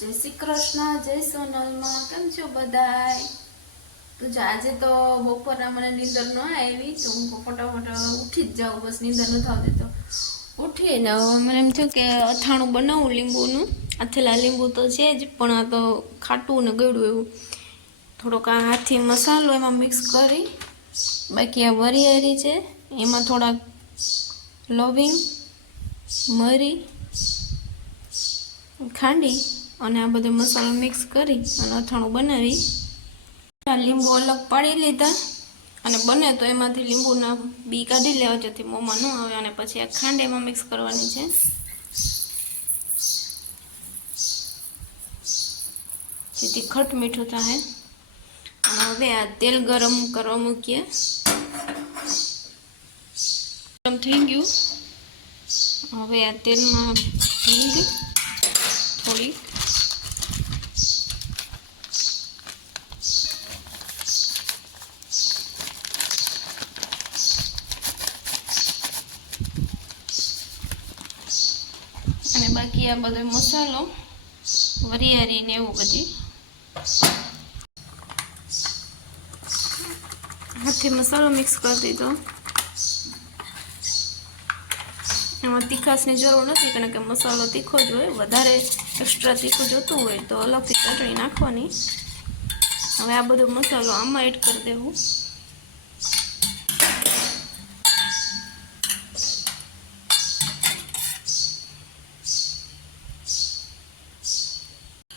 जय श्री कृष्ण जय सोनल मां केम छो बधाय। तो आज तो बपोर मैंने नींदर न आई तो हूँ फटाफट उठी ज जाऊँ बस नींदर न थती तो उठी ने मैंने एम थो कि अथाणु बनावुं લીંબુનું। आथेला લીંબુ तो है ज पण आ तो खाटू ने गळ्યું एवं थोड़ोक आ हाथी मसालो एमां मिक्स करी बाकी आ वरियारी है एमां थोड़ा लविंग मरी खांडी અને આ બધો મસાલો મિક્સ કરી અને અથાણું બનાવી લીંબુ અલગ પાડી લીધા અને બને તો એમાંથી લીંબુના બી કાઢી લેવા જેથી મોંમાં ન આવે અને પછી આ ખાંડ એમાં મિક્સ કરવાની છે જેથી ખટ મીઠું થાય। અને હવે આ તેલ ગરમ કરવા મૂકીએ। ગરમ થઈ ગયું। હવે આ તેલમાં હિંગ થોડી અને બાકી આ બધો મસાલો વરિયારી ને એવું બધી હાથે મસાલો મિક્સ કરી દીધો। એમાં તીખાશની જરૂર નથી કારણ કે મસાલો તીખો જ હોય। વધારે એક્સ્ટ્રા તીખું જોતું હોય તો અલગથી ચટણી નાખવાની। હવે આ બધો મસાલો આમાં એડ કરી દેવું।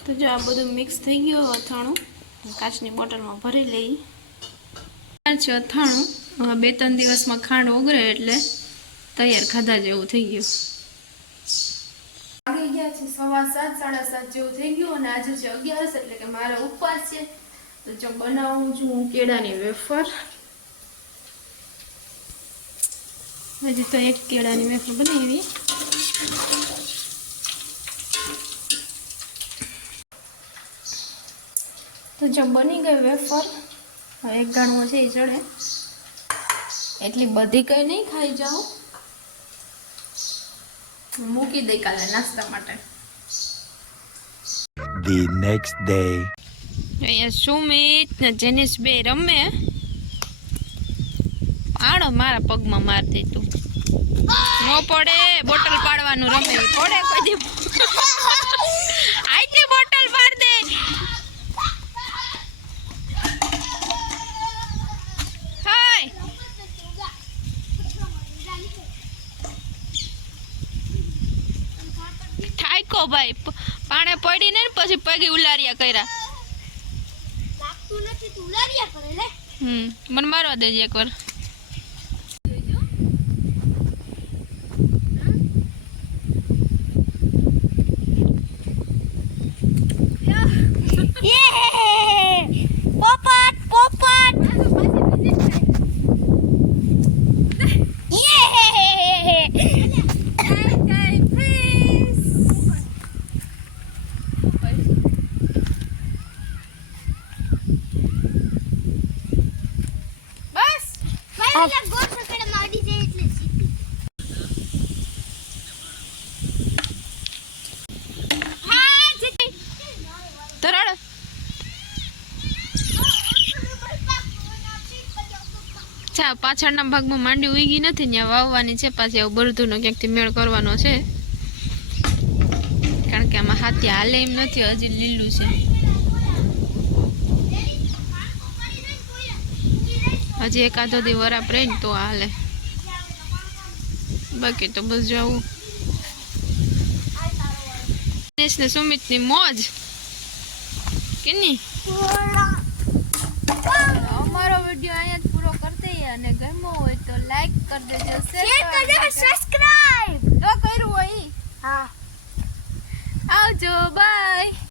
तो जो आ બધું મિક્સ થઈ ગયું અથાણું કાચની બોટલમાં ભરી લઈ છે અથાણું। હવે 2-3 દિવસમાં ખાંડ ઓગળે એટલે તૈયાર ખાધા જેવું થઈ ગયું। આવી ગયા છે 7:15 7:30 જેવું થઈ ગયું અને આજે છે 11 એટલે કે મારો ઉપવાસ છે। તો જો બનાવું છું હું કેળાની વેફર। હજી તો એક કેળાની વેફર બનાવી। तो जब बनी गई वेफर एक गाणुं छे चढ़े एटली बधी कई नहीं खाई जाओ मूकी दे काले नास्ता माटे। The next day अहींया सुमित ने जेनिस बे रमे आड़ो मारा पगमां मार दे तू नो पड़े बोटल पाड़वानुं रमे पड़े कोई दी आज बोटल पाड़ दे। भाई पाणे पड़ी ने પછી પગે ઉલારિયા કર્યા લાગતું નથી તું ઉલારિયા કરે લે મને મારવા દેજે એકવાર। પોપટ પોપટ પાછળના ભાગમાં માંડી ઉગી નથી ત્યાં વાવવાની છે પાછી આવું બરધુનો ક્યાંકથી મેળ કરવાનો છે કારણ કે આમાં હાથી હાલે એમ નથી હજી લીલું છે હજી એકાદો દી વરાપ રહે ને તો હાલે બાકી તો બસ જવું ને સુમિતની મોજ કે નહીં। અમારો વિડીયો અહીંયા જ પૂરો કરते અને ગમ્યો